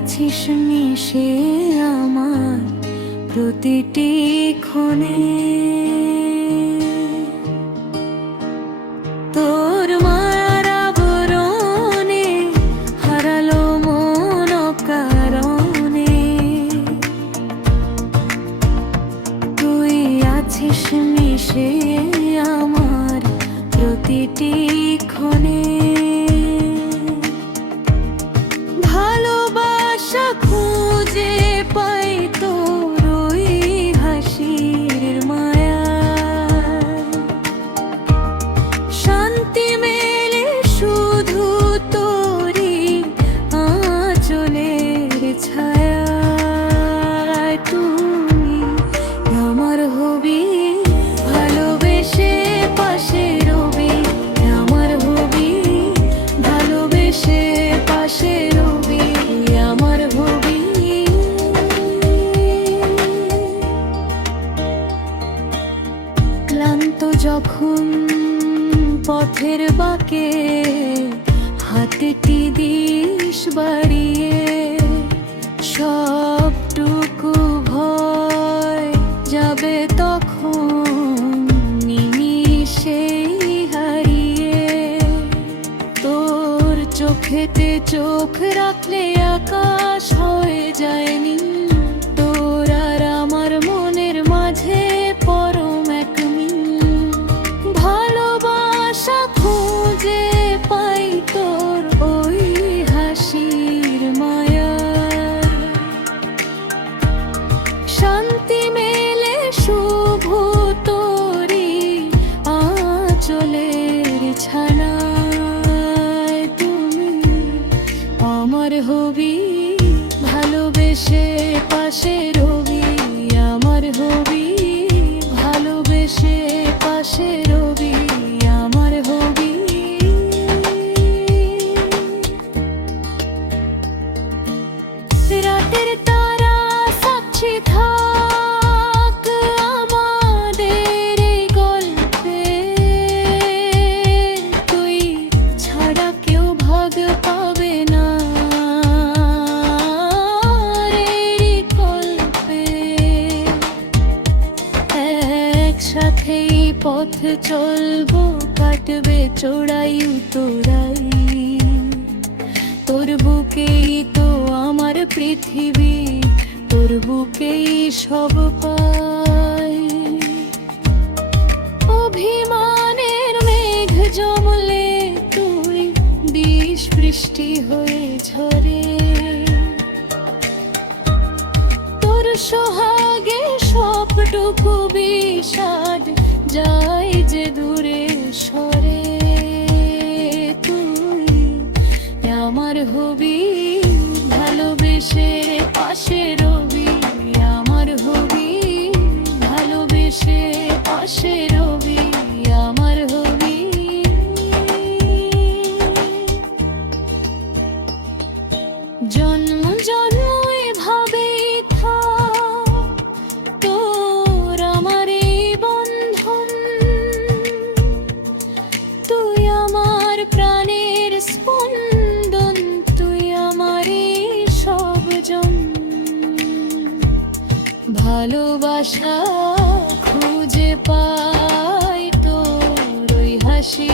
আছিস মিশে আমার প্রতিটি ক্ষণে। তোর মায়ার আবরণে হারালো মন কারণে। তুই আছিস মিশে আমার প্রতিটি ক্ষণে। ভালোবাসা খুঁজে পাই তোর ওই হাসির মায়ায়। শান্তি মেলে শুধু তোরই আঁচলের ছায়ায়। তুমি আমার হবি, ভালোবেসে পাশে রবি। আমার হবি, ভালোবেসে পাশে রবি। আমার হবি। ক্লান্ত যখন পথের বাঁকে হাতটি দিস বাড়িয়ে। সবটুকু ভয় যাবে তখন নিমিষেই হারিয়ে। তোর চোখেতে চোখ রাখলে আকাশ হয়ে যায়নি। তোর আর আমার মনের মাঝে পরম এক মিল। ভালোবাসা খুঁজে পাই তোর ওই হাসির মায়া। শান্তি মেলে শুভ তোরি আঁচলের ছানায়। তুমি আমার হবি, ভালোবেসে পাশে রবি। আমার হবি, ভালোবেসে পাশে রবি। আমার হবি। রাতের তারা সাক্ষী থাক আমাদের এই গল্পে। তুই ছাড়া কেউ ভাগ পাবে না এই গল্পে। একসাথেই পথ চলবো, কাটবে চড়াই উতরাই। তোর বুকেই তো আমার পৃথিবী, তোর বুকেই সব পাই। অভিমানের মেঘ জমলে তুই দিস বৃষ্টি হয়ে ঝরে। তোর সোহাগে সবটুকু বিষাদ যায় যে দূরে সরে। তুই আমার হবি, ভালোবেসে পাশে রবি। আমার হবি, ভালোবেসে পাশে রবি। আমার হবি। জন্ম জন্ম এভাবেই থাক তোর আমার এই বন্ধন। তুই আমার প্রাণের স্পন্দন, তুই আমার সব জন। ভালোবাসা খুঁজে পাই তোর ওই হাসি